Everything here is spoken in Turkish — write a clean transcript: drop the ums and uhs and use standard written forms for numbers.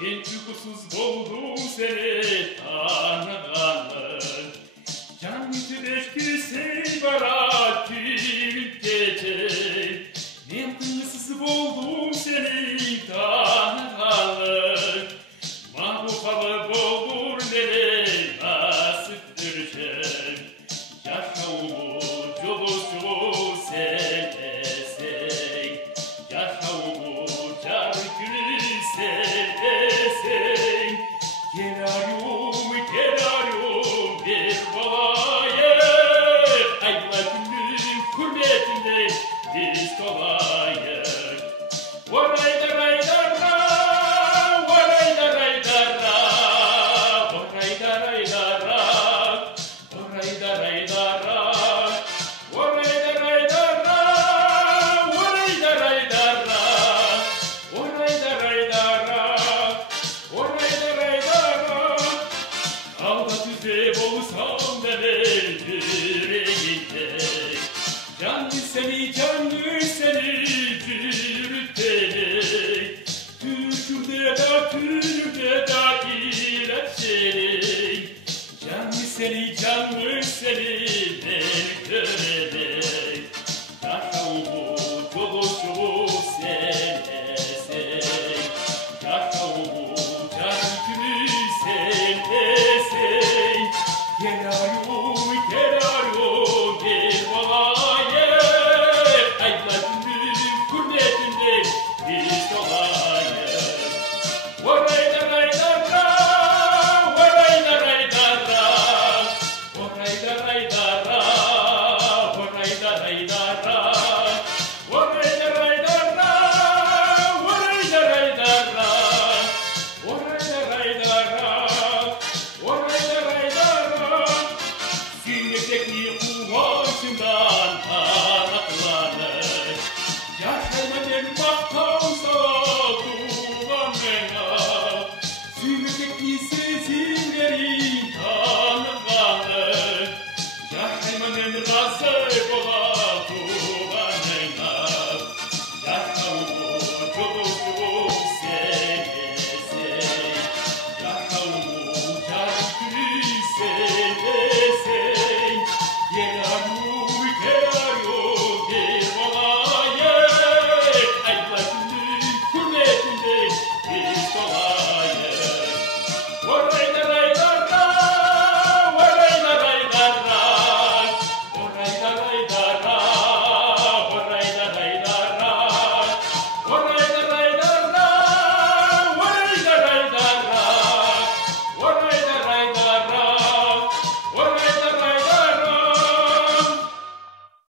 En uykusuz buldum seni tanımalı. Can yüzüdeki sevara tüm gece. En uykusuz buldum seni tanımalı. Mahvukalı buldur beni nasiptireceğim. Yaşa umut yolusu sen esen. Yaşa umut yar günü sen esen. Geliyorum bir babaya. Ayla günün hürmetinde biz dolar.